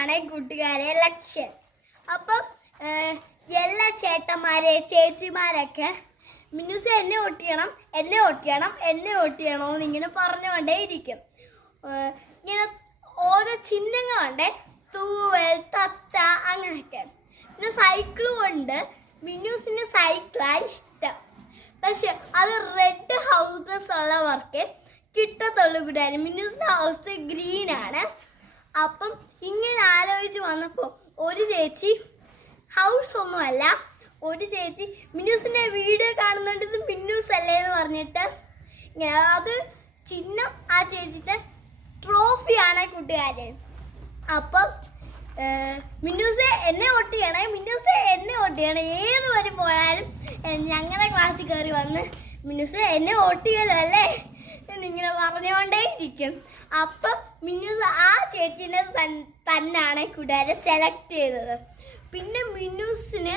ആണ് കൂട്ടുകാരെ ലക്ഷ്യൻ. അപ്പം എല്ലാ ചേട്ടന്മാരെ ചേച്ചിമാരൊക്കെ മിന്നുസ് എന്നെ ഒട്ടിയണം എന്നിങ്ങനെ പറഞ്ഞുകൊണ്ടേ ഇരിക്കും. ഇങ്ങനെ ഓരോ ചിഹ്നങ്ങളുണ്ട്, തൂവൽ, തത്ത, അങ്ങനെയൊക്കെ. പിന്നെ സൈക്കിളും ഉണ്ട്. മിന്നൂസിന് സൈക്കിളാണ് ഇഷ്ടം. പക്ഷെ അത് റെഡ് ഹൗസസ് ഉള്ളവർക്ക് കിട്ടത്തുള്ളൂ കൂട്ടുകാരെ. മിന്നൂസിന്റെ ഹൗസ് ഗ്രീൻ ആണ്. അപ്പം ഇങ്ങനെ ആലോചിച്ച് വന്നപ്പോൾ ഒരു ചേച്ചി ഹൗസ് ഒന്നുമല്ല, ഒരു ചേച്ചി മിന്നൂസിന്റെ വീഡിയോ കാണുന്നുണ്ട്, ഇത് മിന്നൂസ് അല്ലേ എന്ന് പറഞ്ഞിട്ട് ഇങ്ങനെ അത് ചിഹ്നം ആ ചേച്ചിയുടെ ട്രോഫിയാണ് കൂട്ടുകാരെ. അപ്പം മിന്നൂസെ എന്നെ ഒട്ടിയണേ, ഏത് വരും പോയാലും ഞങ്ങളുടെ ക്ലാസ്സിൽ കയറി വന്ന് മിന്നൂസ് എന്നെ ഒട്ടിയല്ലോ അല്ലേ എന്നിങ്ങനെ പറഞ്ഞുകൊണ്ടേ ഇരിക്കും. അപ്പം മിന്നൂസ് ആ ചേച്ചീനെ തന്നെയാണ് കൂട്ടുകാരെ സെലക്ട് ചെയ്തത്. പിന്നെ മിന്നൂസിന്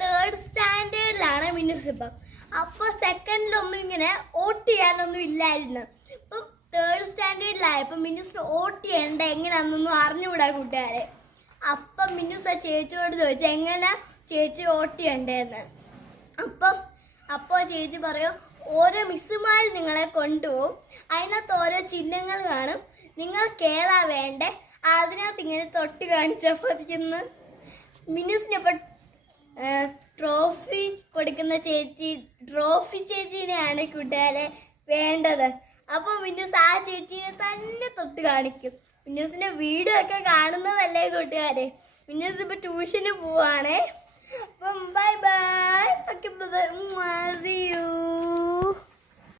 3rd സ്റ്റാൻഡേർഡിലാണ് മിന്നൂസ് ഇപ്പം. അപ്പോൾ സെക്കൻഡിലൊന്നും ഇങ്ങനെ വോട്ട് ചെയ്യാനൊന്നും ഇല്ലായിരുന്നു. ഇപ്പം 3rd സ്റ്റാൻഡേർഡിലായപ്പോൾ മിന്നൂസിന് വോട്ട് ചെയ്യേണ്ട എങ്ങനെയാണെന്നൊന്നും അറിഞ്ഞുകൂടാ കൂട്ടുകാരെ. അപ്പം മിന്നൂസ് ആ ചേച്ചിയോട് ചോദിച്ചു എങ്ങനെ ചേച്ചി വോട്ട് ചെയ്യണ്ടേന്ന്. അപ്പോൾ ചേച്ചി പറയും ഓരോ മിസ്സുമാർ നിങ്ങളെ കൊണ്ടുപോകും, അതിനകത്ത് ഓരോ ചിഹ്നങ്ങൾ കാണും, നിങ്ങൾക്ക് ഏതാ വേണ്ടേ അതിനകത്ത് ഇങ്ങനെ തൊട്ട് കാണിച്ചപ്പോഴത്തേക്കിന്ന് മിന്നൂസിനിപ്പോൾ ട്രോഫി കൊടുക്കുന്ന ട്രോഫി ചേച്ചീനെയാണ് കൂട്ടുകാരെ വേണ്ടത്. അപ്പോൾ മിന്നൂസ് ആ ചേച്ചീനെ തന്നെ തൊട്ട് കാണിക്കും. മിന്നൂസിന്റെ വീഡിയോ ഒക്കെ കാണുന്നതല്ലേ കൂട്ടുകാരെ. മിന്നൂസ് ഇപ്പോൾ ട്യൂഷന് പോവാണേ. അപ്പം bye bye. Okay, bye bye. See you.